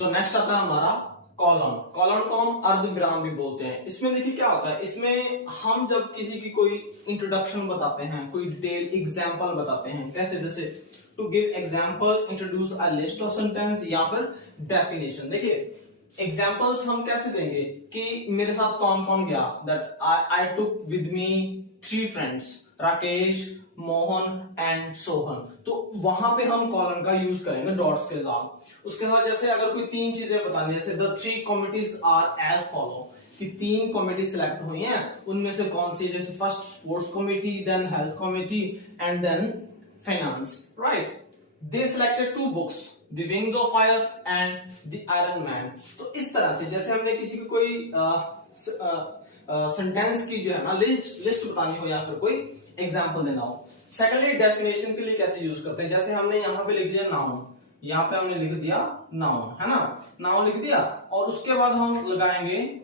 तो नेक्स्ट आता है हमारा कॉलन। कॉलन को हम अर्धविराम भी बोलते हैं। इसमें देखिए क्या होता है, इसमें हम जब किसी की कोई इंट्रोडक्शन बताते हैं, कोई डिटेल एग्जांपल बताते हैं, कैसे, जैसे to give example, introduce a list of sentence, या फिर डेफिनेशन। देखिए एग्जांपल्स हम कैसे देंगे कि मेरे साथ कौन कौन गया, that I took with me 3 friends, Rakesh, Mohan and Sohan. तो वहां पे हम कॉलन का यूज करेंगे डॉट्स के साथ। उसके साथ जैसे अगर कोई 3 चीजें बतानी, जैसे the 3 committees are as follow, कि 3 कमिटी सिलेक्ट हुई हैं, उनमें से कौन सी, जैसे first sports committee, then health committee and then finance, right. They selected 2 books, the wings of fire and the iron man. तो इस तरह से जैसे हमने किसी की कोई सेंटेंस की जो है ना लिस्ट बतानी हो, या फिर कोई एग्जांपल देना हो। सेकेंडली डेफिनेशन के लिए कैसे यूज करते हैं, जैसे हमने यहाँ पे लिख दिया नाउन, यहाँ पे हमने लिख दिया नाउन, है ना, नाउन लिख दिया, और उसके बाद हम लगाएंगे,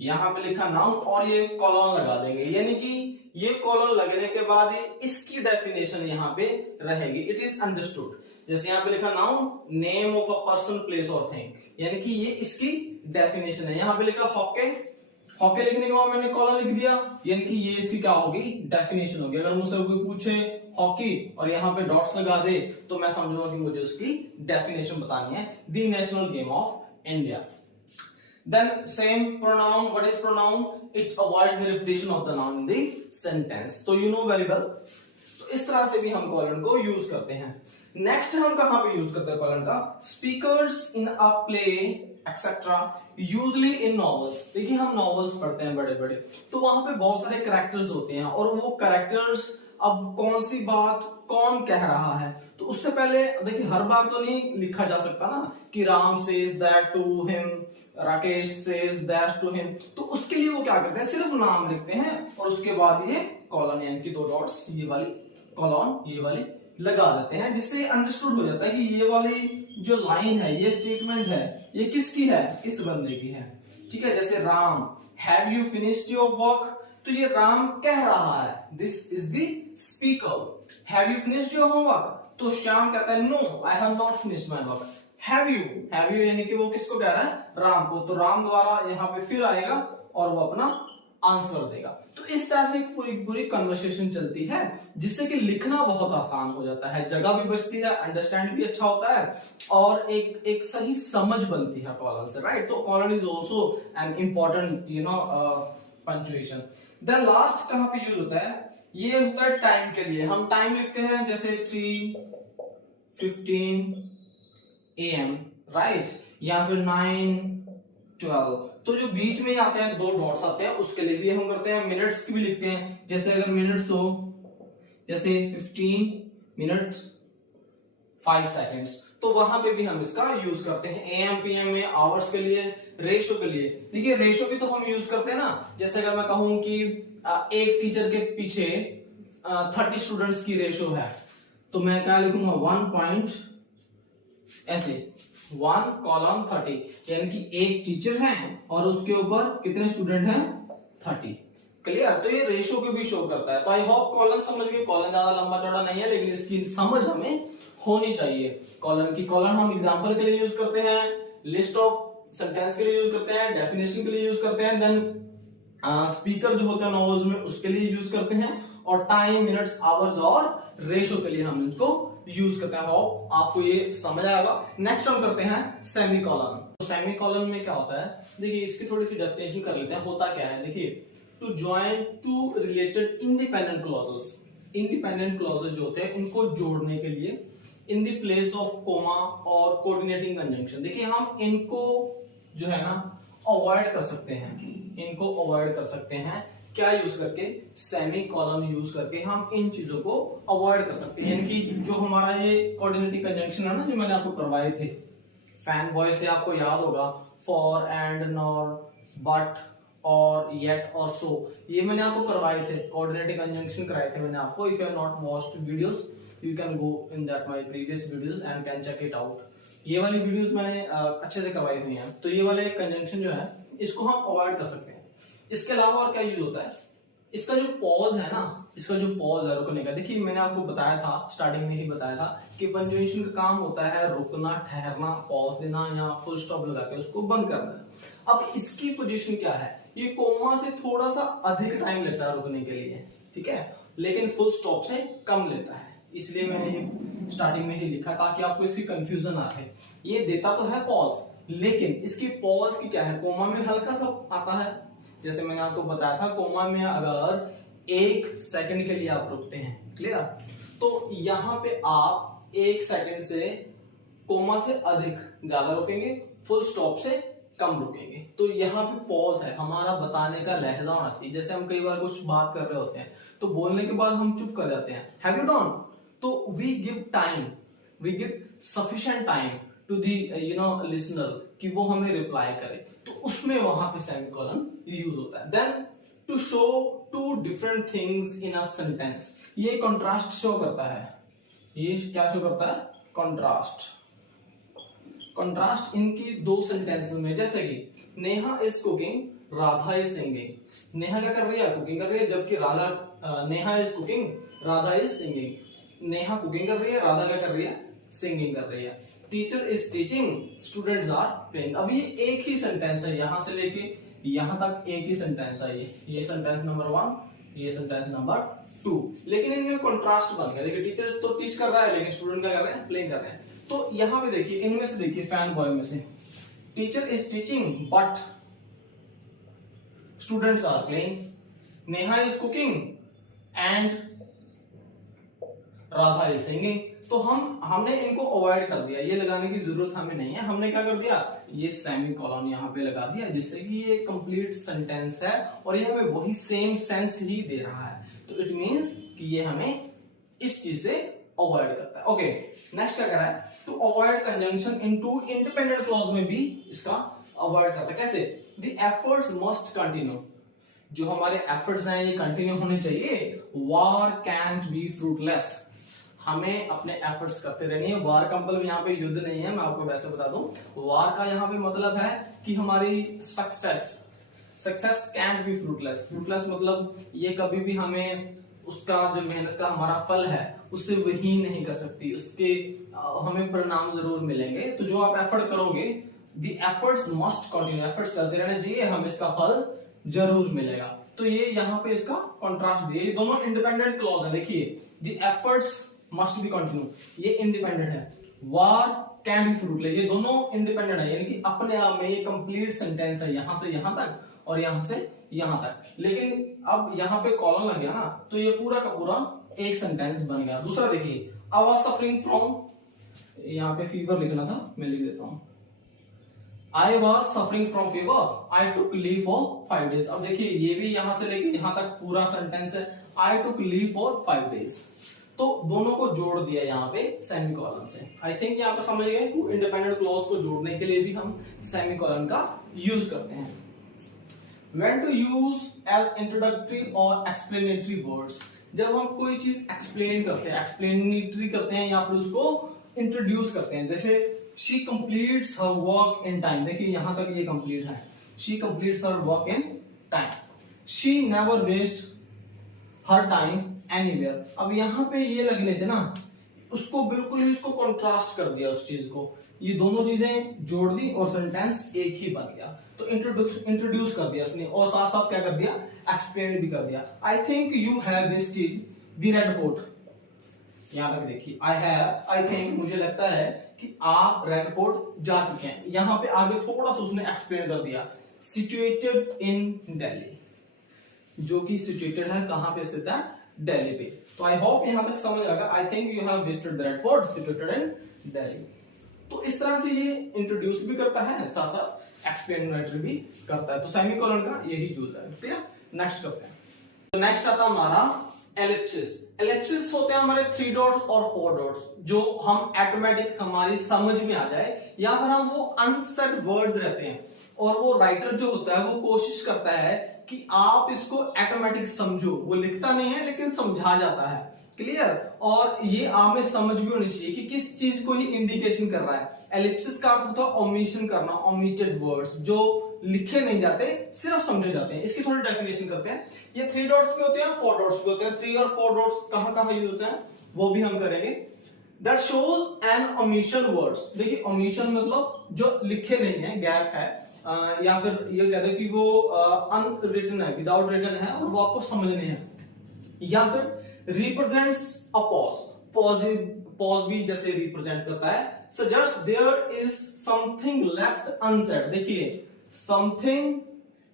यहाँ पे लिखा नाउन और ये कॉलन लगा देंगे, यानी कि ये कॉलन लगने के बाद ही इसकी डेफिनेशन यहाँ पे रहेगी, इट इज अंडरस्टूड। जैसे यहाँ पे लिखा noun, name of a person, place और थिंग, यानी कि ये इसकी डेफिनेशन है। यहाँ पे लिखा हॉके, हॉके लिखने के बाद मैंने कॉलन लिख दिया, यानी कि ये इसकी क्या होगी, डेफिनेशन होगी। अगर मुझसे कोई पूछे हॉकी और यहाँ पे डॉट्स लगा दे, तो मैं समझूंगा कि मुझे उसकी डेफिनेशन बतानी है, the national game of India. Then same pronoun, what is pronoun? It avoids the repetition of the noun in the sentence. So you know very well. तो इस तरह से भी हम कॉलन को यूज करते हैं। नेक्स्ट हम कहां पे यूज करते हैं कॉलन का, speakers in a play etcetera, usually in novels. देखिए हम नॉवेल्स पढ़ते हैं बड़े बड़े, तो वहां पे बहुत सारे कैरेक्टर्स होते हैं, और वो कैरेक्टर्स अब कौन सी बात कौन कह रहा है, तो उससे पहले देखिए हर बार तो नहीं लिखा जा सकता ना कि Ram says that to him, Rakesh says that to him. तो उसके लिए वो क्या करते हैं, सिर्फ नाम लिखते हैं और उसके बाद ये कॉलन यानी कि 2 डॉट्स, ये वाली कॉलन, ये वाली लगा देते हैं, जिससे अंडरस्टूड हो जाता है कि ये वाली जो लाइन है, ये स्टेटमेंट है, ये किसकी है, इस बंदे की है। ठीक है, जैसे Ram, have you finished your work, तो ये राम कह रहा है, this is the speaker. Have you finished your homework, तो श्याम कहता है no I have not finished my work. Have you यानी कि वो किसको कह रहा है, राम को, तो राम द्वारा यहाँ पे फिर आएगा और वो अपना आंसर देगा। तो इस तरह से पूरी कन्वर्सेशन चलती है, जिससे कि लिखना बहुत आसान हो जाता है, जगह भी बचती है, अंडरस्टैंड भी अच्छा होता है, और एक सही समझ बनती है कॉलन से, राइट। तो colon is also an important punctuation. Then last कहां पे यूज होता है, ये होता है टाइम के लिए। हम टाइम लिखते हैं जैसे 3:15 AM, राइट, या फिर 9:12। तो जो बीच में आते हैं 2 डॉट्स आते हैं, उसके लिए भी हम करते हैं। मिनट्स की भी लिखते हैं, जैसे अगर मिनट्स हो, जैसे 15 मिनट्स 5 सेकेंड्स, तो वहां पे भी हम इसका यूज करते हैं। AM PM में आवर्स के लिए, रेशो के लिए। देखिए रेशो भी तो हम यूज करते हैं ना, जैसे अगर मैं कहूं कि एक टीचर के पीछे 30 स्टूडेंट्स की रेशो है, तो मैं क्या लिखूंगा, 1 पॉइंट ऐसे 1:30, यानी कि एक टीचर है और उसके ऊपर कितने स्टूडेंट हैं, 30। क्लियर, तो ये रेशो को भी शो करता है। तो आई होप कॉलन समझ गए। कॉलन ज्यादा लंबा चौड़ा नहीं है, लेकिन इसकी समझ हमें होनी चाहिए कॉलन की। कॉलन हम एग्जांपल के लिए यूज करते हैं, लिस्ट ऑफ सेंटेंस के लिए यूज करते हैं, डेफिनेशन के लिए यूज करते हैं, देन स्पीकर जो होते हैं नॉवेल्स में उसके लिए यूज करते हैं, और टाइम, मिनट्स, आवर्स और रेशो के लिए हम इसको यूज करते हैं। होप आपको ये समझ आएगा। नेक्स्ट हम करते हैं सेमीकोलन। तो सेमीकोलन में क्या होता है, देखिए इसकी थोड़ी सी डेफिनेशन कर लेते हैं। होता क्या है, देखिए to join 2 related independent clauses. Independent clauses जो होते हैं उनको जोड़ने के लिए in the place of comma और कोऑर्डिनेटिंग कंजंक्शन। देखिए हम इनको जो है ना अवॉइड कर सकते हैं, इनको अवॉइड कर सकते हैं, क्या यूज करके, सेमीकोलन यूज करके हम इन चीजों को अवॉइड कर सकते हैं। यानी कि जो हमारा ये कोऑर्डिनेटिंग कंजंक्शन है ना, जो मैंने आपको करवाए थे फैन बॉय से, आपको याद होगा, फॉर, एंड, नॉर, बट, और, येट और सो, ये मैंने आपको करवाए थे, कोऑर्डिनेटिंग कंजंक्शन कराए थे मैंने आपको। If you have not watched videos, you can go in that my previous videos and can check it out. ये वाली वीडियोस मैंने अच्छे से करवाई हुई हैं। तो ये वाले कंजंक्शन जो है इसको हम अवॉइड कर सकते हैं। इसके अलावा और क्या यूज होता है, इसका जो पॉज है ना, इसका जो पॉज है रुकने का, देखिए मैंने आपको बताया था, स्टार्टिंग में ही बताया था कि पंक्चुएशन का काम होता है रुकना, ठहरना, पॉज देना या फुल स्टॉप लगा के उसको बंद कर देना। अब इसकी पोजीशन क्या है, ये कोमा से थोड़ा सा अधिक टाइम लेता है रुकने के लिए, ठीक है, लेकिन फुल स्टॉप से कम लेता है, इसलिए मैंने ये स्टार्टिंग में ही लिखा ताकि आपको इसकी कंफ्यूजन ना रहे। ये देता तो है पॉज, लेकिन इसकी पॉज की क्या है, कोमा में हल्का सा आता है, जैसे मैंने आपको बताया था कोमा में अगर 1 सेकंड के लिए आप रुकते हैं, क्लियर, तो यहां पे आप 1 सेकंड से कोमा से अधिक ज्यादा रुकेंगे, फुल स्टॉप से कम रुकेंगे। तो यहाँ पे पॉज है, हमारा बताने का लहजा होना चाहिए। जैसे हम कई बार कुछ बात कर रहे होते हैं तो बोलने के बाद हम चुप कर जाते हैं, हैव यू डन, तो we give time, we give sufficient time to the listener कि वो हमें रिप्लाई करे, तो उसमें वहां पे सेमीकोलन यूज होता है। Then to show two different things in a sentence, ये कंट्रास्ट शो करता है, ये क्या शो करता है, कंट्रास्ट, कंट्रास्ट इनकी 2 सेंटेंसेस में, जैसे कि Neha is cooking, Radha is singing. Neha क्या कर रही है, कुकिंग कर रही है, जबकि Neha is cooking, Radha is singing. Neha cooking कर रही है, राधा क्या कर रही है, सिंगिंग कर रही है। Teacher is teaching, students are playing. अब ये एक ही सेंटेंस है, यहां से लेके यहां तक एक ही सेंटेंस है, ये सेंटेंस नंबर 1, ये सेंटेंस नंबर 2, लेकिन इनमें कंट्रास्ट बन गया। देखिए टीचर तो टीच कर रहा है, लेकिन स्टूडेंट क्या कर रहे हैं, प्लेइंग कर रहे हैं। तो यहां पे देखिए, इनमें से देखिए फैन बॉय में से, teacher is teaching but students are playing, Neha is cooking and Radha is singing. तो हमने इनको अवॉइड कर दिया, ये लगाने की जरूरत हमें नहीं है। हमने क्या कर दिया, ये सेमीकोलन यहाँ पे लगा दिया, जिससे कि ये कंप्लीट सेंटेंस है और ये हमें वही सेम सेंस ही दे रहा है। तो इट मींस कि ये हमें इस चीज से अवॉइड करता है। ओके, नेक्स्ट क्या कर रहा है, to avoid conjunction in two independent clause में भी इसका अवॉइड करता है। कैसे, द एफर्ट्स मस्ट कंटिन्यू, जो हमारे एफर्ट्स हैं ये कंटिन्यू होने चाहिए। वार कैंट बी फ्रूटलेस, हमें अपने एफर्ट्स करते रहने हैं। वार का मतलब यहाँ पे युद्ध नहीं है, मैं आपको वैसे बता दूं, वार का यहाँ पे मतलब है कि हमारी success cantt B fruitless. Fruitless मतलब ये कभी भी हमें उसका जो मेहनत का हमारा फल है उससे वही नहीं कर सकती, उसके हमें परिणाम जरूर मिलेंगे। तो जो आप एफर्ट करोगे, the efforts must continue, efforts चलते रहने चाहिए, हमें इसका फल जरूर मिलेगा। तो ये यहाँ पे इसका कॉन्ट्रास्ट दिया, ये दोनों इंडिपेंडेंट क्लॉज है। देखिए, the efforts must be continue, ये इंडिपेंडेंट है। वार कैन बी फ्रूटलेस, ये दोनों इंडिपेंडेंट है, यानी कि अपने आप में ये कंप्लीट सेंटेंस है, यहां से यहां तक और यहां से यहां तक। लेकिन अब यहां पे कॉलन लग गया ना, तो ये पूरा का पूरा एक सेंटेंस बन गया। दूसरा देखिए, आई वाज सफरिंग फ्रॉम, यहां पे फीवर लिखना था, मैं लिख देता हूं, I was suffering from fever. I took leave for 5 days. अब देखिए, ये भी यहां से लेके यहां तक पूरा सेंटेंस है, I took leave for 5 days. तो दोनों को जोड़ दिया यहाँ पे सेमीकोलन से। आई थिंक यहाँ पे समझ गए, इंडिपेंडेंट क्लॉज को जोड़ने के लिए भी हम सेमीकोलन का यूज करते हैं। When to use as introductory or explanatory words, जब हम कोई चीज एक्सप्लेन करते हैं, एक्सप्लेनेटरी करते हैं या फिर उसको इंट्रोड्यूस करते हैं। जैसे she completes her work in time, देखिए यहां तक ये कंप्लीट है, she completes her work in time, she never wastes her time anywhere। अब यहां पे ये लगने से ना उसको बिल्कुल ही उसको कंट्रास्ट कर दिया उस चीज को, ये दोनों चीजें जोड़ दी और सेंटेंस एक ही बन गया। तो इंट्रोड्यूस कर दिया इसने और साथ साथ क्या कर दिया, एक्सप्लेन भी कर दिया। I think you have visited the red fort, यहां तक देखिए, आई थिंक मुझे लगता है कि आप रेड फोर्ट जा चुके हैं। यहां पे आगे थोड़ा सा उसने एक्सप्लेन कर दिया, सिचुएटेड इन दिल्ली, जो कि सिचुएटेड है कहां पे स्थित है, दिल्ली पे। तो आई होप यहां तक समझ आ गया, I think you have visited the red fort situated in Delhi. तो इस तरह से ये इंट्रोड्यूस भी करता है, साथ साथ एक्सप्लेनेटरी भी करता है। तो सेमीकोलन का यही यूज है। ठीक है, नेक्स्ट करते हैं। तो नेक्स्ट आता है हमारा एलिप्सिस। एलिप्सिस होते हैं हमारे 3 डॉट्स और 4 डॉट्स, जो हम ऑटोमेटिक हमारी समझ में आ जाए, या फिर हम वो अनसेड वर्ड्स रहते हैं और वो राइटर जो होता है वो कोशिश करता है कि आप इसको ऑटोमेटिक समझो। वो लिखता नहीं है लेकिन समझा जाता है। क्लियर। और ये आप में समझ भी होनी चाहिए कि किस चीज को ये इंडिकेशन कर रहा है। एलिप्सिस का अर्थ होता है ओमिशन करना, ओमिटेड वर्ड्स, जो लिखे नहीं जाते सिर्फ समझे जाते हैं। इसकी थोड़ी डेफिनेशन करते हैं। ये 3 डॉट्स भी होते हैं, 4 डॉट्स भी होते हैं। 3 और 4 डॉट्स कहां कहां यूज होते हैं वो भी हम करेंगे। That shows N omission words. देखिए ओमिशन मतलब जो लिखे नहीं है, गैप है, या फिर ये कहते हैं कि वो अनरिटन है, विदाउट रिटन है और वो आपको समझ नहीं है। या फिर रिप्रेजेंट्स अ पॉज, पॉज भी जैसे रिप्रेजेंट करता है। Suggest there is something left unsaid. देखिए समथिंग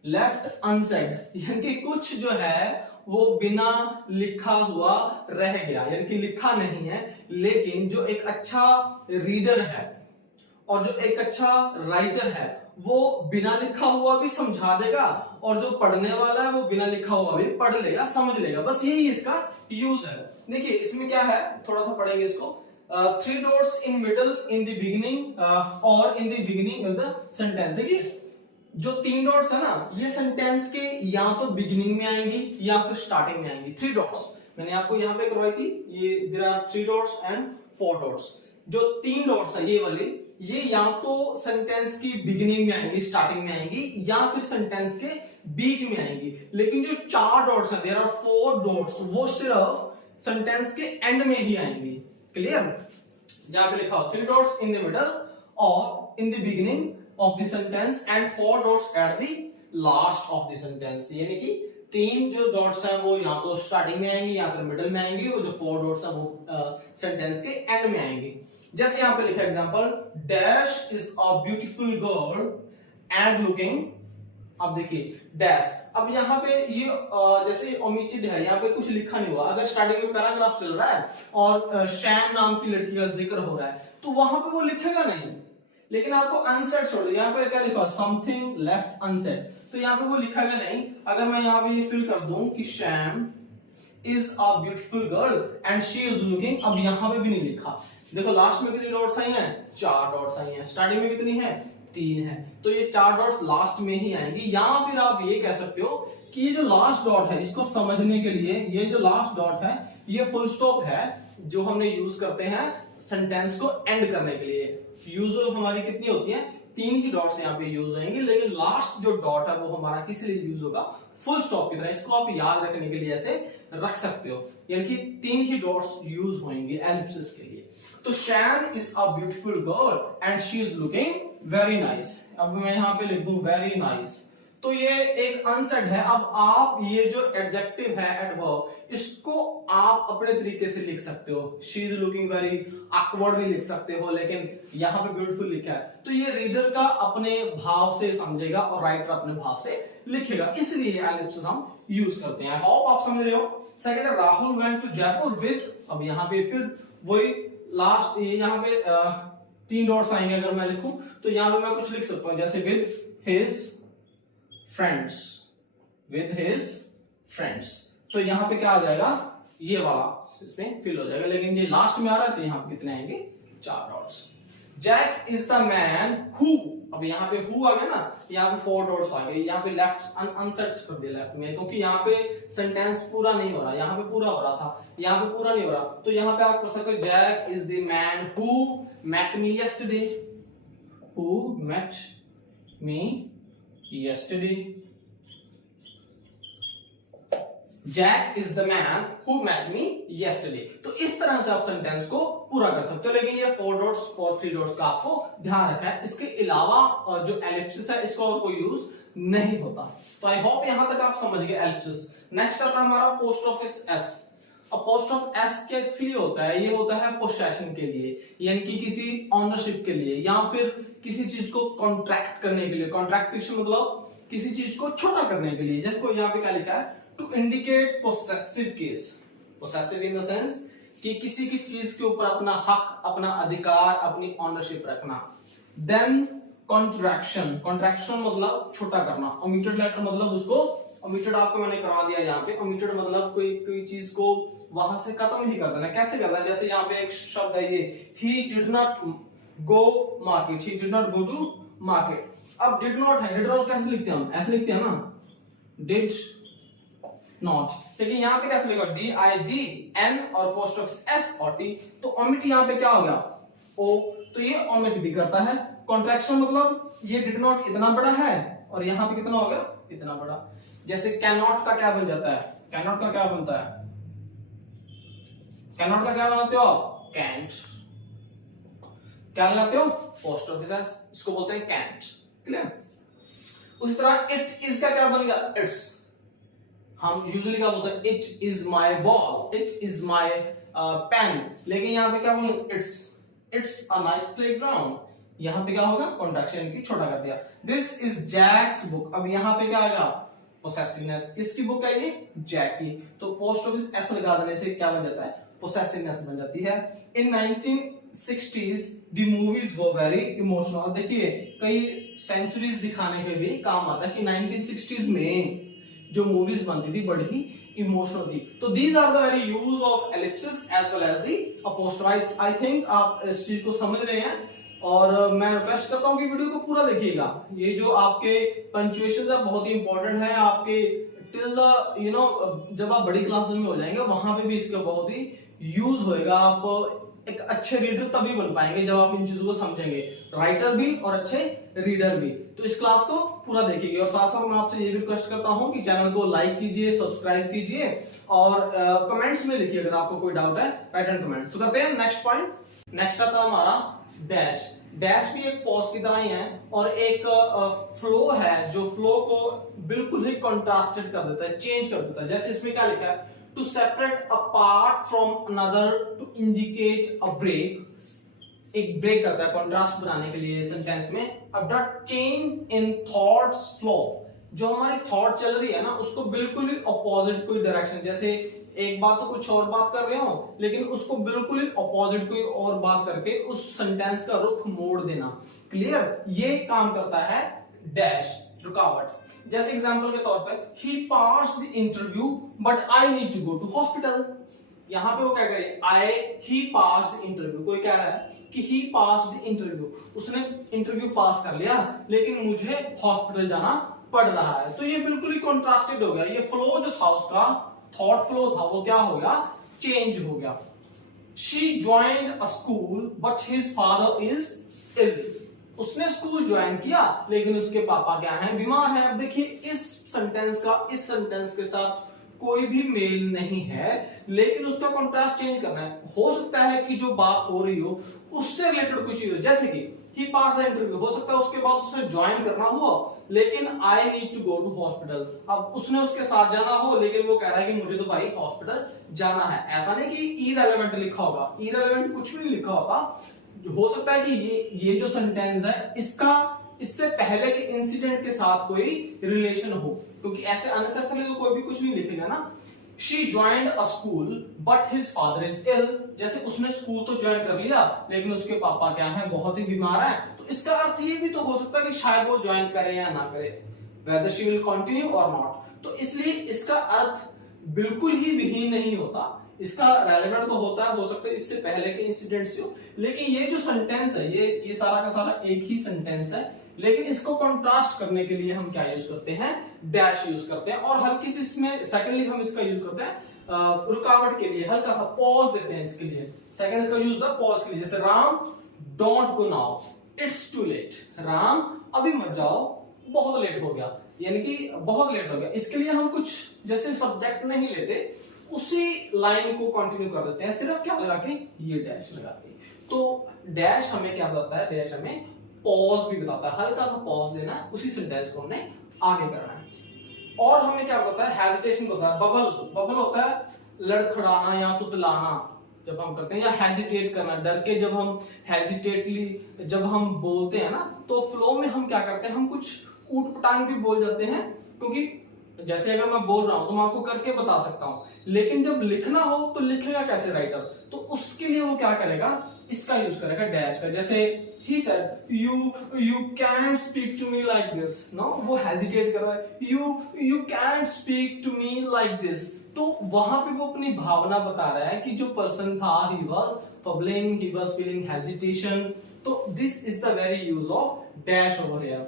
लेफ्ट अनसेड यानी कि कुछ जो है वो बिना लिखा हुआ रह गया, यानी कि लिखा नहीं है, लेकिन जो एक अच्छा रीडर है और जो एक अच्छा राइटर है वो बिना लिखा हुआ भी समझा देगा, और जो पढ़ने वाला है वो बिना लिखा हुआ भी पढ़ लेगा, समझ लेगा। बस यही इसका यूज है। देखिए इसमें क्या है, थोड़ा सा पढ़ेंगे इसको। 3 dots in middle in the beginning और in the beginning of the sentence. देखिए जो 3 डॉट्स है ना, ये सेंटेंस के या तो बिगिनिंग में आएंगी या फिर स्टार्टिंग में आएंगी। 3 डॉट्स मैंने आपको यहाँ पे करवाई थी, ये there are 3 dots and 4 dots. जो 3 डॉट्स है ये वाली, ये या तो सेंटेंस की बिगिनिंग में आएंगी, स्टार्टिंग में आएंगी, या फिर सेंटेंस के बीच में आएंगी। लेकिन जो 4 डॉट्स है, देयर आर 4 डॉट्स, वो सिर्फ सेंटेंस के एंड में ही आएंगी। क्लियर। यहाँ पे लिखा हो 3 डॉट्स इन द मिडल और in the beginning of the sentence and 4 dots at the last of the sentence। यानी कि 3 जो डॉट्स हैं वो या तो स्टार्टिंग में आएंगी या फिर मिडल में आएंगी, और जो 4 डॉट्स हैं वो सेंटेंस के एंड में आएंगी। जैसे यहाँ पे लिखा example, dash is a beautiful girl and looking. अब देखिए डैश, अब यहाँ पे ये जैसे ओमिटेड है, यहाँ पे कुछ लिखा नहीं हुआ। अगर स्टार्टिंग में पैराग्राफ चल रहा है और शैम नाम की लड़की का जिक्र हो रहा है तो वहां पे वो लिखेगा नहीं, लेकिन आपको अनसेड छोड़ दो। यहाँ पे क्या लिखा है, समथिंग लेफ्ट अनसेड, तो यहाँ पे वो लिखेगा नहीं। अगर मैं यहाँ पे ये फिल कर दूं कि sham is a beautiful girl and she is looking, अब यहाँ पे भी नहीं लिखा। देखो लास्ट में कितनी डॉट्स आई हैं, 4 डॉट्स आई हैं। स्टार्टिंग में कितनी है, 3 है, तो ये 4 डॉट्स लास्ट में ही आएंगी। या फिर आप ये कह सकते हो कि ये जो लास्ट डॉट है, इसको समझने के लिए ये जो लास्ट डॉट है ये फुल स्टॉप है, जो हमने यूज करते हैं सेंटेंस को एंड करने के लिए। यूजुअल हमारी कितनी होती है, 3 ही डॉट्स यहाँ पे यूज होंगे, लेकिन लास्ट जो डॉट है वो हमारा किस लिए यूज होगा, फुल स्टॉप की तरह। इसको आप याद रखने के लिए ऐसे रख सकते हो, यानी कि 3 ही डॉट्स यूज होंगे एलिप्सिस के लिए। तो Shan is a beautiful girl and she is looking very nice. अब मैं यहाँ पे लिख दूं वेरी नाइस, तो ये एक अनसेड है। अब आप ये जो एडजेक्टिव है, एडवर्ब, इसको आप अपने तरीके से लिख सकते हो। She is looking very awkward भी लिख सकते हो, लेकिन यहाँ पे ब्यूटीफुल लिखा है, तो ये रीडर का अपने भाव से समझेगा और राइटर अपने भाव से लिखेगा, इसलिए एलिप्सिस हम यूज करते हैं। आई होप आप समझ रहे हो। सेकंड है Rahul went to Jaipur with, अब यहाँ पे फिर वही लास्ट, ये यहाँ पे 3 डॉट्स आएंगे। अगर मैं लिखूं तो यहाँ पे मैं कुछ लिख सकता हूँ, जैसे with his friends, with his friends, तो यहां पे क्या आ जाएगा, ये वाला इसमें फिल हो जाएगा। लेकिन ये लास्ट में आ रहा है तो यहां पे कितने आएंगे, 4 dots. Jack is the man who, अब यहाँ पे हु आ गया ना, यहाँ पे 4 डॉट्स आ गए। यहाँ पे लेफ्ट अनसेट कर दिया लेफ्ट में, क्योंकि यहाँ पे सेंटेंस पूरा नहीं हो रहा, यहाँ पे पूरा हो रहा था, यहाँ पे पूरा नहीं हो रहा। तो यहाँ पे आप कर सकते हो Jack is the man who met me yesterday, who met me yesterday. Jack is the man who met me yesterday. तो इस तरह से आप सेंटेंस को पूरा कर सकते हो, लेकिन ये 4 डॉट्स और 3 डॉट्स का आपको ध्यान रखना है। इसके अलावा जो एलिप्सिस है इसका और कोई यूज नहीं होता। तो आई होप यहां तक आप समझ गए एलिप्सिस। नेक्स्ट आता है हमारा पोस्ट ऑफिस एस। अब पोस्ट ऑफ एस किस लिए होता है, ये होता है पोसेशन के लिए, यानी कि किसी ऑनरशिप के लिए, या फिर किसी चीज को कॉन्ट्रैक्ट करने के लिए। कॉन्ट्रैक्टेशन मतलब किसी चीज को छोटा करने के लिए। जैसे यहाँ पे क्या लिखा है, to indicate possessive case. Possessive in the sense कि किसी की चीज के ऊपर अपना हक, अपना अधिकार, अपनी ऑनरशिप रखना। देन कॉन्ट्रैक्शन, कॉन्ट्रैक्शन मतलब छोटा करना। ओमिटेड लेटर मतलब उसको, ओमिटेड आपको मैंने करवा दिया यहाँ पे। ओमिटेड मतलब कोई चीज को वहां से खत्म ही कर देना। कैसे करना है, जैसे यहाँ पे एक शब्द है ये, he did not go market, he did not go to market. अब डिड नॉट है, डिड नॉट कैसे लिखते हैं हम, ऐसे लिखते हैं ना, डिड नॉट। लेकिन यहाँ पे कैसे लिखा, DIDN और पोस्ट ऑफिस SOT, तो ओमिट यहाँ पे क्या हो गया, O, तो ये ओमिट भी करता है। कॉन्ट्रैक्शन मतलब ये डिड नॉट इतना बड़ा है और यहाँ पे कितना हो गया, इतना बड़ा। जैसे कैनॉट का क्या बन जाता है, कैनॉट का क्या बनता है, कैनॉट का क्या बनाते हो आप, कैंट। क्या लगाते हो, पोस्ट ऑफिस एस, इसको बोलते हैं कैंट। क्लियर। उसी तरह इट इज का क्या बन गया, इट्स। हम यूजुअली क्या बोलते हैं, it is my ball, it is my pen, लेकिन यहाँ पे क्या बोलूं, इट्स अ नाइस प्लेग्राउंड। यहाँ पे क्या होगा, कॉन्ट्रैक्शन की छोटा कर दिया। दिस इज जैक्स बुक, अब यहाँ पे क्या आएगा, पोसेसिवनेस। किसकी बुक है ये, जैक की, तो पोस्ट ऑफिस एस लगा देने से क्या बन जाता है, पोसेसिवनेस बन जाती है। इन 1960s the movies were very emotional. देखिए कई सेंचुरीज दिखाने के भी काम आता है कि 1960s में जो मूवीज बनती थी बड़ी ही इमोशनल थी। तो these are the very use of ellipsis as well as the apostrophe. I think आप इस चीज को समझ रहे हैं और मैं रिक्वेस्ट करता हूं कि वीडियो को पूरा देखिएगा। ये जो आपके पंक्चुएशन है बहुत ही इंपॉर्टेंट है आपके टिल द जब आप बड़ी क्लासेस में हो जाएंगे वहां पे भी इसका बहुत ही यूज होएगा। आप एक अच्छे रीडर तभी बन पाएंगे जब आप इन चीजों को समझेंगे, राइटर भी और अच्छे रीडर भी। तो इस क्लास को पूरा देखिए और साथ साथ मैं आपसे ये भी रिक्वेस्ट करता हूं कि चैनल को लाइक कीजिए, सब्सक्राइब कीजिए और कमेंट्स में लिखिए अगर आपको कोई डाउट है, राइट एंड कमेंट। तो करते हैं नेक्स्ट पॉइंट। नेक्स्ट आता है हमारा डैश। डैश भी एक पॉज की तरह ही है और एक फ्लो है जो फ्लो को बिल्कुल ही कंट्रास्टेड कर देता है, चेंज कर देता है। जैसे इसमें क्या लिखा है, to separate a part from another to indicate a break, एक ब्रेक करता है कॉन्ट्रास्ट बनाने के लिए सेंटेंस में। Abrupt change in thoughts flow, जो हमारी थॉट चल रही है ना उसको बिल्कुल ही अपोजिट कोई डायरेक्शन, जैसे एक बात तो कुछ और बात कर रहे हो लेकिन उसको बिल्कुल ही अपोजिट कोई और बात करके उस सेंटेंस का रुख मोड़ देना। क्लियर, ये काम करता है डैश, रुकावट। जैसे एग्जांपल के तौर पे he passed the interview but I need to go to hospital। यहां पे वो क्या करे, he passed the interview, कोई कह रहा है कि he passed the interview, उसने इंटरव्यू पास कर लिया लेकिन मुझे हॉस्पिटल जाना पड़ रहा है। तो ये बिल्कुल ही कॉन्ट्रास्टेड हो गया, ये फ्लो जो था उसका थॉट फ्लो था वो क्या हो गया, चेंज हो गया। she joined a school but his father is ill, उसने स्कूल ज्वाइन किया लेकिन उसके पापा क्या हैं, बीमार हैं। अब देखिए इस सेंटेंस के साथ कोई भी मेल नहीं है लेकिन उसका कॉन्ट्रास्ट चेंज करना है। हो सकता है कि जो बात हो रही हो उससे रिलेटेड कुछ चीज हो, जैसे कि ही पास द इंटरव्यू, हो सकता है उसके बाद उसने ज्वाइन करना हो लेकिन I need to go to hospital. अब उसने उसके साथ जाना हो लेकिन वो कह रहा है कि मुझे तो भाई हॉस्पिटल जाना है। ऐसा नहीं कि इररिलेवेंट लिखा होगा, इररिलेवेंट कुछ भी नहीं लिखा होगा। हो सकता है कि ये जो सेंटेंस है इसका इससे पहले के इंसिडेंट के साथ कोई रिलेशन हो, क्योंकि ऐसे अननेसेसरली तो कोई भी कुछ नहीं लिखेगा ना। She joined a school but his father is ill, जैसे उसने स्कूल तो ज्वाइन कर लिया लेकिन उसके पापा क्या हैं, बहुत ही बीमार हैं। तो इसका अर्थ ये भी तो हो सकता है कि शायद वो ज्वाइन करे या ना करे, whether she will continue or not। तो इसलिए इसका अर्थ बिल्कुल ही विहीन नहीं होता, इसका रेलेवेंट तो होता है, हो सकता है इससे पहले के इंसिडेंट से हो। लेकिन ये जो सेंटेंस है ये सारा का सारा एक ही सेंटेंस है, लेकिन इसको कंट्रास्ट करने के लिए हम क्या यूज करते हैं, डैश यूज करते हैं। और हल्की सी इसमें सेकेंडली हम इसका यूज करते हैं रुकावट के लिए, हल्का सा पॉज देते हैं इसके लिए। सेकंड इसका यूज होता है पॉज के लिए, जैसे Ram don't go now, it's too late, Ram अभी मत जाओ, बहुत लेट हो गया, यानी कि बहुत लेट हो गया। इसके लिए हम कुछ जैसे सब्जेक्ट नहीं लेते, उसी लाइन को कंटिन्यू कर देते हैं, सिर्फ क्या लगा के, ये डैश लगा के। तो डैश हमें क्या बताता है, डैश हमें पॉज भी बताता है, हल्का सा पॉज देना है, उसी सेंटेंस को हमने आगे करना है। और हमें क्या बताता है, हेजिटेशन होता है, बबल होता है लड़खड़ाना या तुतलाना जब हम करते हैं, या हेजिटेट करना, डर के जब हम हेजिटेटली जब हम बोलते हैं ना, तो फ्लो में हम क्या करते हैं, हम कुछ ऊटपटांग भी बोल जाते हैं। क्योंकि जैसे अगर मैं बोल रहा हूं तो मैं आपको करके बता सकता हूं, लेकिन जब लिखना हो तो लिखेगा कैसे राइटर, तो उसके लिए वो क्या करेगा, इसका यूज करेगा डैश का। जैसे he said you can't speak to me like this, no, वो हेजिटेट कर रहा है, you can't speak to me like this, तो वहां पे वो अपनी भावना बता रहा है कि जो पर्सन था he was fumbling, he was feeling hesitation। तो this is the very use of dash over here।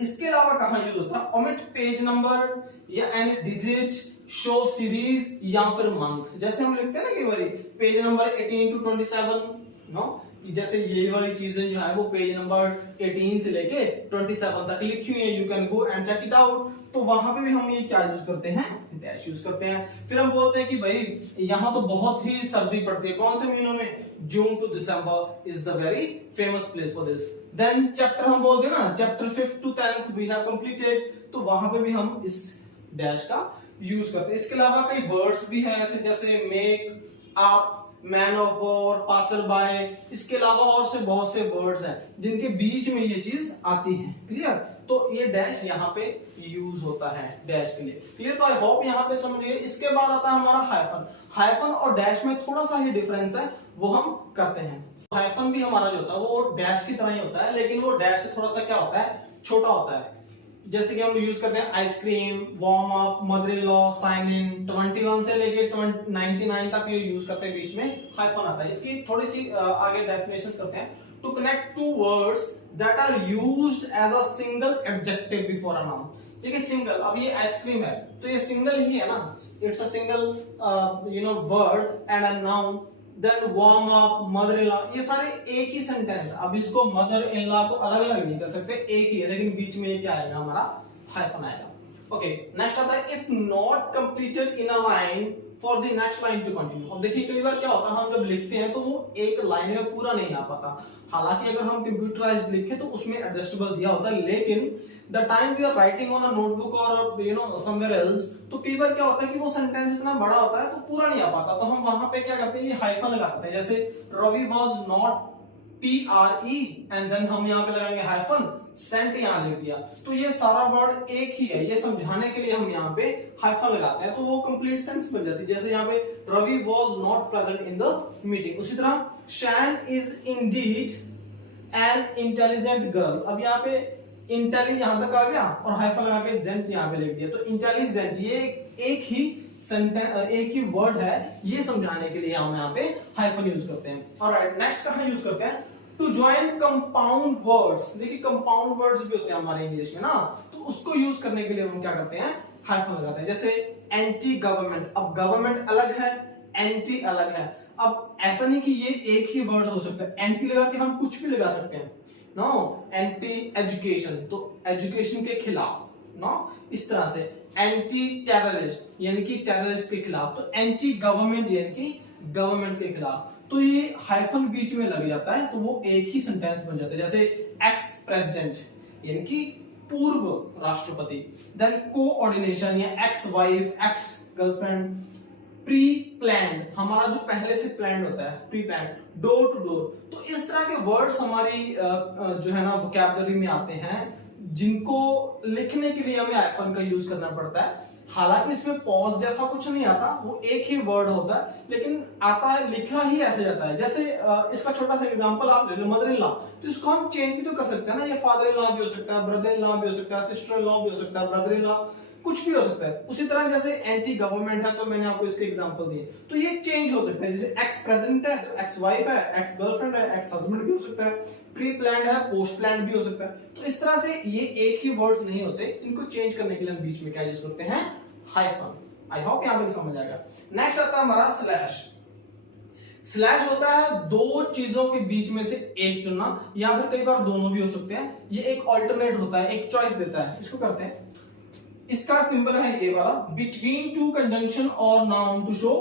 इसके अलावा कहाँ यूज होता है, ओमिट पेज नंबर या एनी डिजिट, शो सीरीज या फिर मंथ। जैसे हम लिखते हैं ना कि बारी पेज नंबर 18 to 27, नो, जैसे ये वाली चीजें जो है वो पेज नंबर 18 से लेके 27 तक लिखी हुई है, you can go and check it out. तो वहां पे भी हम ये क्या यूज करते हैं, डैश यूज करते हैं। फिर हम बोलते हैं कि भाई यहाँ तो बहुत ही सर्दी पड़ती है, कौन से महीनों में, June to December is the very famous place for this. Then chapter हम बोलते हैं ना, chapter 5th to 10th we have completed, तो वहां पे भी हम इस डैश का यूज करते हैं। इसके अलावा कई वर्ड्स भी हैं ऐसे जैसे मेक, आप, man of war, passer by, इसके अलावा और से बहुत से वर्ड्स हैं जिनके बीच में ये चीज आती है। क्लियर, तो ये डैश यहाँ पे यूज होता है डैश के लिए। क्लियर, तो आई होप यहाँ पे समझिए। इसके बाद आता है हमारा हाइफन। हाइफन और डैश में थोड़ा सा ही डिफरेंस है, वो हम करते हैं। हाइफन भी हमारा जो होता है वो डैश की तरह ही होता है, लेकिन वो डैश से थोड़ा सा क्या होता है, छोटा होता है। जैसे कि हम यूज करते हैं ice cream, warm up, mother in law, sign in, 21 से लेके 99 तक ये यूज करते हैं, बीच में हाइफन आता है। इसकी थोड़ी सी आगे डेफिनेशंस करते हैं। To connect two words that are used as a single adjective before a noun. देखिए सिंगल, अब ये आइसक्रीम है तो ये सिंगल ही है ना, it's a single word and a noun. Then warm up, mother in law, ये सारे एक ही सेंटेंस। अब इसको मदर इन लॉ को अलग अलग नहीं कर सकते, एक ही है, लेकिन बीच में ये क्या आएगा, हमारा हाइफन आएगा। ओके, नेक्स्ट आता है if not completed in a line for the next line to continue. अब देखिए कई बार क्या होता है, हम जब लिखते हैं तो वो एक लाइन में पूरा नहीं आ पाता। हालांकि अगर हम कंप्यूटराइज्ड लिखे तो उसमें एडजस्टेबल दिया होता है, लेकिन the time we are writing on a notebook और समवेयर एल्स, तो कई बार क्या होता है कि वो सेंटेंस इतना बड़ा होता है तो पूरा नहीं आ पाता, तो हम वहां पे क्या करते हैं, ये हाइफन लगा देते हैं। जैसे Ravi was not PRE and then हम यहाँ पे लगाएंगे हाइफन, सेंट यहाँ लिख दिया, तो ये सारा वर्ड एक ही है। ये समझाने के लिए हम यहाँ पे हाइफन लगाते हैं, तो वो कंप्लीट सेंस बन जाती है। जैसे यहाँ पे Ravi was not present in the meeting. उसी तरह Shan is indeed an intelligent girl. अब यहाँ पे इंटेली यहां तक आ गया और हाइफन लगा के जेंट यहाँ पे लिख दिया, तो इंटेलिजेंट ये एक ही सेंटेंस, एक ही वर्ड है, ये समझाने के लिए हम यहाँ पे हाइफन यूज करते हैं। ऑलराइट, नेक्स्ट कहां यूज करते हैं, टू ज्वाइन कंपाउंड वर्ड्स। देखिए कंपाउंड वर्ड्स भी होते हैं हमारे इंग्लिश में ना, तो उसको यूज करने के लिए हम क्या करते हैं, हाइफन लगाते हैं। जैसे एंटी गवर्नमेंट, अब गवर्नमेंट अलग है, एंटी अलग है। अब ऐसा नहीं कि ये एक ही वर्ड हो सकता है, एंटी लगा के हम कुछ भी लगा सकते हैं। नो, एंटी एजुकेशन, तो एजुकेशन के खिलाफ, नो, इस तरह से। एंटी टेररिस्ट यानी कि टेररिस्ट के खिलाफ, तो एंटी गवर्नमेंट यानी कि गवर्नमेंट के खिलाफ, तो ये हाइफन बीच में लग जाता है तो वो एक ही सेंटेंस बन जाता है। जैसे एक्स प्रेसिडेंट यानी कि पूर्व राष्ट्रपति, देन कोऑर्डिनेशन या ex wife, ex girlfriend, pre planned, हमारा जो पहले से प्लान होता है, pre plan, door to door. तो इस तरह के वर्ड्स हमारी जो है ना वोकैबुलरी में आते हैं, जिनको लिखने के लिए हमें हाइफन का यूज करना पड़ता है। हालांकि इसमें पॉज जैसा कुछ नहीं आता, वो एक ही वर्ड होता है, लेकिन आता है, लिखा ही ऐसे जाता है। जैसे इसका छोटा सा एग्जांपल आप ले लो, मदर इन लॉ, तो इसको हम चेंज भी तो कर सकते हैं ना, ये फादर इन लॉ भी हो सकता है, ब्रदर इन लॉ भी हो सकता है, सिस्टर इन लॉ भी हो सकता है, ब्रदर इन लॉ, कुछ भी हो सकता है। उसी तरह जैसे एंटी गवर्नमेंट है, तो मैंने आपको इसके एग्जांपल दिए, तो ये चेंज हो सकता है। जैसे एक्स प्रेसिडेंट है तो एक्स वाइफ है, एक्स गर्लफ्रेंड है, एक्स हस्बैंड भी हो सकता है, प्री प्लान्ड है, पोस्ट प्लान्ड भी हो सकता है। तो इस तरह से ये एक ही वर्ड्स नहीं होते, इनको चेंज करने के लिए हम बीच में क्या यूज करते हैं, हाइफन। आई होप यहां पे समझ आएगा। नेक्स्ट आता है हमारा स्लैश। स्लैश होता है दो चीजों के बीच में से एक चुनना, या फिर कई बार दोनों भी हो सकते हैं। ये एक ऑल्टरनेट होता है, एक चॉइस देता है। इसको करते हैं, इसका सिंबल है ये वाला, बिटवीन टू कंजंक्शन और नाउन टू शो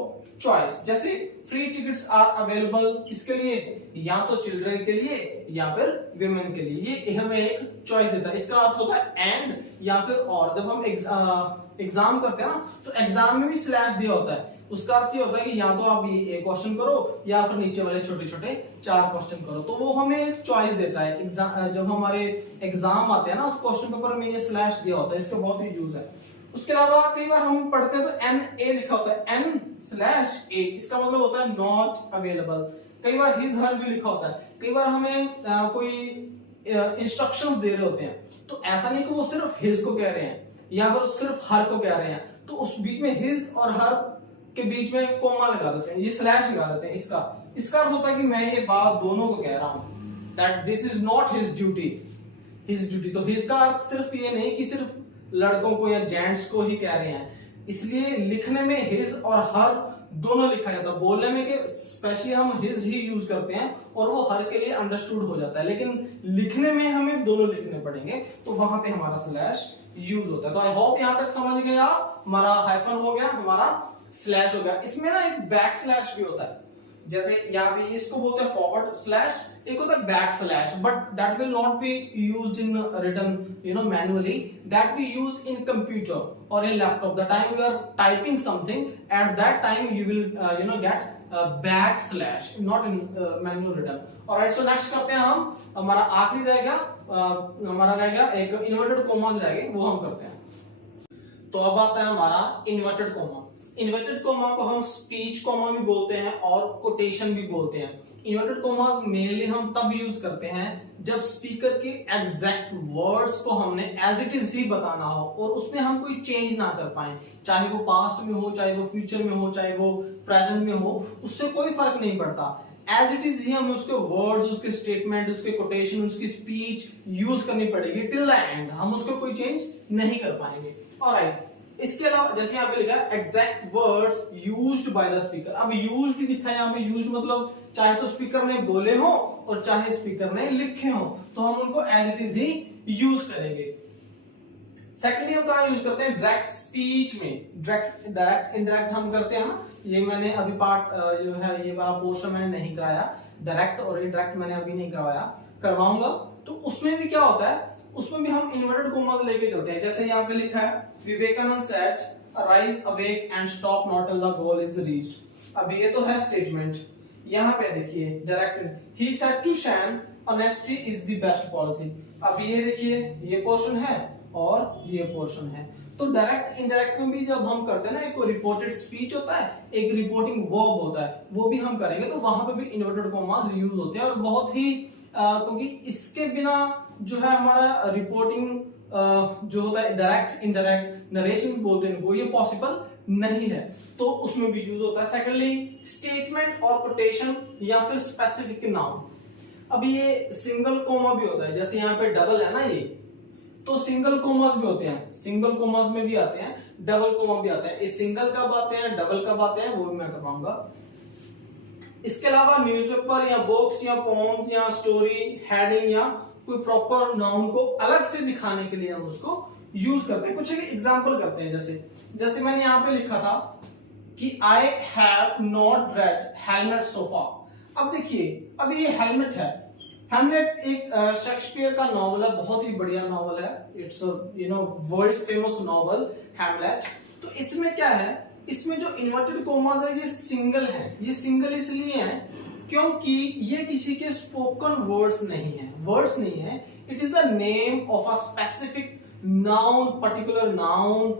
चॉइस। जैसे फ्री टिकट्स आर अवेलेबल, किसके लिए, या तो चिल्ड्रन के लिए या फिर विमेन के लिए। ये हमें एक चॉइस देता है। इसका अर्थ होता है एंड या फिर और। जब हम एग्जाम करते हैं ना, तो एग्जाम में भी स्लैश दिया होता है, उसका अर्थ ये होता है कि या तो आप ये एक क्वेश्चन करो या फिर नीचे वाले छोटे छोटे 4 क्वेश्चन करो। तो वो हमें एक चॉइस देता है। एग्जाम जब हमारे एग्जाम आते हैं ना, तो क्वेश्चन पेपर में ये स्लैश दिया होता है, इसका बहुत ही यूज है। उसके अलावा कई बार हम पढ़ते हैं तो NA लिखा होता है, N/A, इसका मतलब होता है नॉट अवेलेबल। कई बार हिज हर भी लिखा होता है। कई बार हमें कोई इंस्ट्रक्शंस दे रहे होते हैं, तो ऐसा नहीं कि वो सिर्फ हिज को कह रहे हैं या फिर सिर्फ हर को कह रहे हैं, तो उस बीच में हिज और हर के बीच में कोमा लगा देते हैं, ये स्लैश लगा देते हैं। इसका अर्थ होता है कि मैं ये बात दोनों को कह रहा हूं, that this is not his duty, his duty. तो हिज का अर्थ सिर्फ ये नहीं कि सिर्फ लड़कों को या जेंट्स को ही कह रहे हैं, इसलिए लिखने में हिज और हर दोनों लिखा जाता है। बोलने में कि स्पेशली हम हिज ही यूज करते हैं और वो हर के लिए अंडरस्टूड हो जाता है, लेकिन लिखने में हमें दोनों लिखने पड़ेंगे, तो वहां पे हमारा स्लैश यूज होता है। तो आई होप यहां तक समझ गए आप। हमारा हाइफन हो गया, हमारा स्लैश हो गया। इसमें ना एक बैक स्लैश भी होता है, जैसे यहाँ पे इसको बोलते हैं फॉरवर्ड स्लैश, एक होता है back slash, but that will not be used in written manually, that we use in computer और in laptop. The time you are typing something, at that time you will get back slash, not in manual written. Alright, so next करते हैं हम। हमारा आखिरी रहेगा हमारा रहेगा एक इन्वर्टेड कोमास रहेंगे, वो हम करते हैं। तो अब आता है हमारा इन्वर्टेड कोमा। इन्वर्टेड कोमा को हम स्पीच कोमा भी बोलते हैं और कोटेशन भी बोलते हैं। इन्वर्टेड कोमास मेनली हम तब यूज करते हैं जब स्पीकर के एग्जैक्ट वर्ड्स को हमने एज इट इज ही बताना हो और उसमें हम कोई चेंज ना कर पाए, चाहे वो पास्ट में हो, चाहे वो फ्यूचर में हो, चाहे वो प्रेजेंट में हो, उससे कोई फर्क नहीं पड़ता। एज इट इज ही हमें उसके वर्ड्स, उसके स्टेटमेंट, उसके कोटेशन, उसकी स्पीच यूज करनी पड़ेगी टिल द एंड। हम उसको कोई चेंज नहीं कर पाएंगे। ऑलराइट, इसके अलावा जैसे यहाँ पे लिखा है exact words used by the speaker. अब यूज्ड लिखा है यहाँ पे, यूज्ड मतलब चाहे तो स्पीकर ने बोले हो और चाहे स्पीकर ने लिखे हो, तो हम उनको एज इट इज ही यूज करेंगे। सेकेंडली हम कहाँ यूज करते हैं? डायरेक्ट स्पीच में। डायरेक्ट इनडायरेक्ट हम करते हैं ना, ये मैंने अभी पार्ट जो है ये वाला पोर्शन मैंने नहीं कराया, डायरेक्ट और इनडायरेक्ट मैंने अभी नहीं करवाया, करवाऊंगा। तो उसमें भी क्या होता है, उसमें भी हम इन्वर्टेड कोमास लेके चलते हैं। जैसे यहाँ पे लिखा है Vivekananda said arise awake and stop not till the goal is reached. अब ये तो है स्टेटमेंट। यहाँ पे देखिए डायरेक्ट ही said to Shan honesty is the best policy. अब ये देखिए ये पोर्शन है और ये पोर्शन है। तो डायरेक्ट इनडायरेक्ट में भी जब हम करते हैं ना, एक रिपोर्टेड स्पीच होता है, एक रिपोर्टिंग वर्ब होता है, वो भी हम करेंगे, तो वहां पे भी इन्वर्टेड कोमास यूज होते हैं। और बहुत ही क्योंकि इसके बिना जो है हमारा रिपोर्टिंग जो होता है डायरेक्ट इनडायरेक्ट नरेशन भी बोलते हैं, वो ये पॉसिबल नहीं है, तो उसमें भी यूज होता है। सेकेंडली स्टेटमेंट और कोटेशन या फिर स्पेसिफिक नाउन। अब ये सिंगल कोमा भी होता है, जैसे यहाँ पे डबल है ना ये, तो सिंगल कोमास भी होते हैं, सिंगल कोमास में भी आते हैं, डबल कोमा भी आते हैं। ये सिंगल कब आते हैं, डबल कब आते हैं, वो भी मैं करवाऊंगा। इसके अलावा न्यूज़पेपर या बुक्स या पोम्स या स्टोरी हेडिंग या कोई प्रॉपर नाउन को अलग से दिखाने के लिए हम उसको यूज करते हैं। कुछ एग्जांपल करते हैं, जैसे मैंने यहाँ पे लिखा था कि आई have not red helmet sofa. अब देखिए, अब ये हेलमेट है, हेमलेट एक शेक्सपियर का नॉवल है, बहुत ही बढ़िया नॉवल है, इट्स वर्ल्ड फेमस नॉवल हेमलेट। तो इसमें क्या है, इसमें जो इन्वर्टेड कोमास है ये सिंगल है। ये सिंगल इसलिए है क्योंकि ये किसी के स्पोकन वर्ड्स नहीं है, it is the name of a specific noun, particular noun,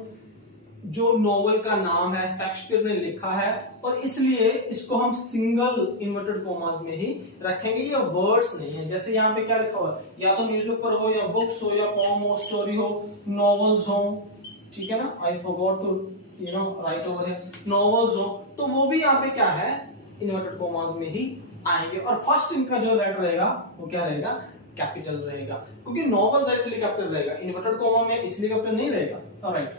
जो नॉवल का नाम है, शेक्सपियर ने लिखा है, और इसलिए इसको हम सिंगल इन्वर्टेड कोमास में ही रखेंगे। ये वर्ड्स नहीं है। जैसे यहाँ पे क्या लिखा हुआ है, या तो न्यूज़पेपर हो या बुक्स हो या पोम हो, स्टोरी हो, नॉवेल्स हो, ठीक है ना, I forgot to write over है, नॉवेल्स हो, तो वो भी यहाँ पे क्या है, इन्वर्टेड कोमास में ही आएंगे। और फर्स्ट इनका जो लेटर रहेगा वो क्या रहेगा, कैपिटल रहेगा, क्योंकि नॉवेल्स है इसलिए कैपिटल रहेगा, इन्वर्टेड कोमा में इसलिए कैपिटल नहीं रहेगा। ऑलराइट,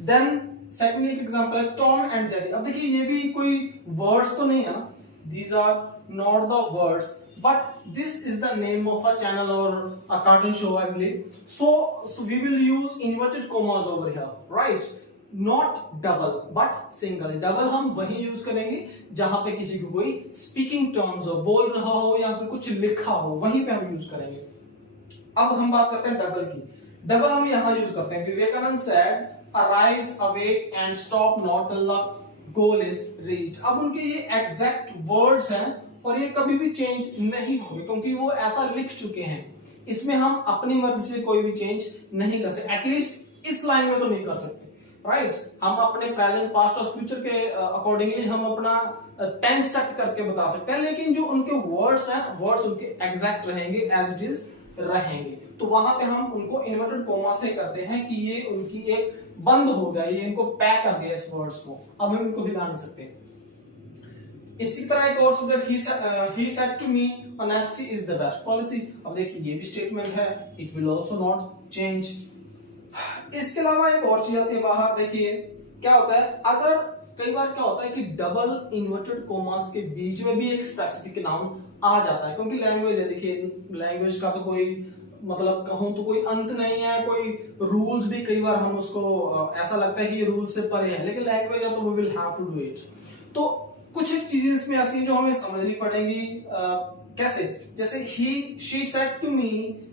देन सेकंड एक एग्जांपल है टॉम एंड जेरी। अब देखिए ये भी कोई वर्ड्स तो नहीं है ना, these are not the words, but this is the name of a channel और a cartoon show I believe, so we will use inverted commas over here, right, not double but single. Double हम वही use करेंगे जहां पे किसी को कोई speaking terms हो, बोल रहा हो या फिर कुछ लिखा हो, वहीं पे हम यूज करेंगे। अब हम बात करते हैं डबल की। डबल हम यहां यूज करते हैं, Vivekananda said arise awake and stop not till the goal is reached. अब उनके ये एग्जैक्ट वर्ड्स हैं और ये कभी भी चेंज नहीं होंगे क्योंकि वो ऐसा लिख चुके हैं। इसमें हम अपनी मर्जी से कोई भी चेंज नहीं कर सकते, एटलीस्ट इस लाइन में तो नहीं कर सकते, राइट। हम अपने प्रेजेंट, पास्ट और फ्यूचर के अकॉर्डिंगली हम अपना टेंस सेट करके बता सकते हैं, लेकिन जो उनके वर्ड्स हैं, वर्ड्स उनके एग्जैक्ट रहेंगे, एज इट इज रहेंगे। तो वहां पे हम उनको इन्वर्टेड कोमा से करते हैं कि ये उनकी एक बंद हो गया, ये इनको पैक कर दिया इस वर्ड्स को, अब हम इनको हिला नहीं सकते। इसी तरह एक और शब्द, he said to me honesty is the best policy. अब देखिए ये भी स्टेटमेंट है, it will also not change. इसके अलावा एक और चीज आती है बाहर, देखिए क्या होता है, अगर कई बार क्या होता है कि डबल इन्वर्टेड कोमास के बीच में भी एक स्पेसिफिक नाउन आ जाता है, क्योंकि लैंग्वेज है, देखिए लैंग्वेज का तो कोई मतलब कहूं तो कोई अंत नहीं है, कोई रूल्स भी कई बार हम उसको ऐसा लगता है कि ये रूल से परे है, लेकिन लैंग्वेज है तो we will have to do it. तो कुछ एक चीजें इसमें ऐसी हैं जो हमें समझनी पड़ेंगी। कैसे, जैसे ही she said to me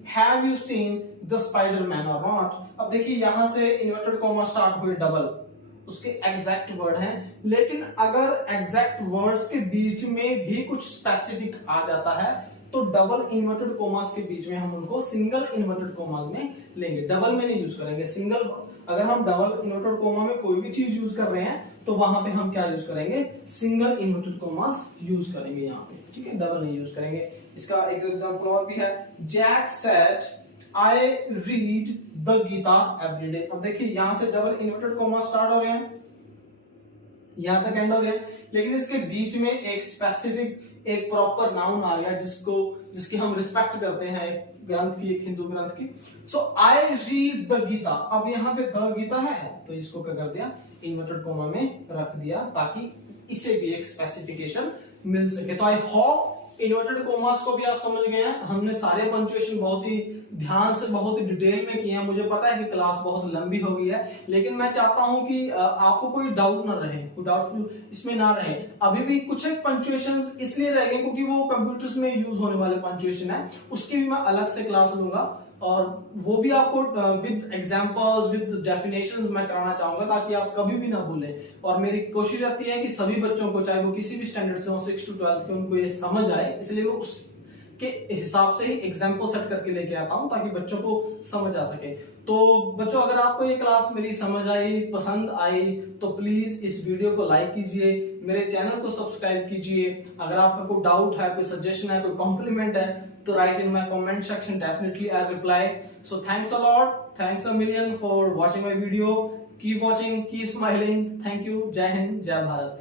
have you seen the Spiderman और नॉट। अब देखिए यहां से इन्वर्टेड कॉमा स्टार्ट हुए डबल, उसके एग्जैक्ट वर्ड हैं, लेकिन अगर एग्जैक्ट वर्ड्स के बीच में भी कुछ स्पेसिफिक आ जाता है तो डबल इन्वर्टेड कोमास के बीच में हम उनको सिंगल इन्वर्टेड कोमास में लेंगे, डबल में नहीं यूज करेंगे। सिंगल, अगर हम डबल इन्वर्टेड कोमा में कोई भी चीज यूज कर रहे हैं तो वहां पे हम क्या यूज करेंगे, सिंगल इन्वर्टेड कोमास यूज करेंगे यहाँ पे, ठीक है, डबल नहीं यूज करेंगे। इसका एक एग्जांपल और भी है, Jack said I read the Gita every day. अब देखिए यहां से डबल इन्वर्टेड कोमा स्टार्ट हो रहे हैं, यहां तक एंड हो रहे हैं, लेकिन इसके बीच में एक स्पेसिफिक एक प्रॉपर नाउन आ गया जिसकी हम रिस्पेक्ट करते हैं, एक ग्रंथ की, एक हिंदू ग्रंथ की। सो आई रीड द गीता, अब यहाँ पे द गीता है तो इसको क्या कर दिया, इन्वर्टेड कोमा में रख दिया, ताकि इसे भी एक स्पेसिफिकेशन मिल सके। तो आई होप इन्वर्टेड कोमास को भी आप समझ गए हैं। हमने सारे पंक्चुएशन बहुत ही ध्यान से, बहुत ही डिटेल में किए हैं। मुझे पता है कि क्लास बहुत लंबी हो गई है, लेकिन मैं चाहता हूं कि आपको कोई डाउट ना रहे, कोई डाउटफुल इसमें ना रहे। अभी भी कुछ एक पंक्चुएशंस इसलिए रह गए क्योंकि वो कंप्यूटर्स में यूज होने वाले पंक्चुएशन है, उसकी भी मैं अलग से क्लास लूंगा और वो भी आपको विद एग्जांपल्स, विद डेफिनेशंस मैं कराना चाहूंगा ताकि आप कभी भी ना भूलें। और मेरी कोशिश रहती है कि सभी बच्चों को, चाहे वो किसी भी स्टैंडर्ड से हो, 6 to 12 के, उनको ये समझ आए, इसलिए मैं उसके हिसाब से ही एग्जांपल सेट करके लेके आता हूं ताकि बच्चों को समझ आ सके। तो बच्चों, अगर आपको ये क्लास मेरी समझ आई, पसंद आई, तो प्लीज इस वीडियो को लाइक कीजिए, मेरे चैनल को सब्सक्राइब कीजिए। अगर आपका कोई डाउट है, कोई सजेशन है, कोई कॉम्प्लीमेंट है, तो write in my comment section, definitely I'll reply. So thanks a lot, thanks a million for watching my video. Keep watching, keep smiling. Thank you. Jai Hind, Jai Bharat.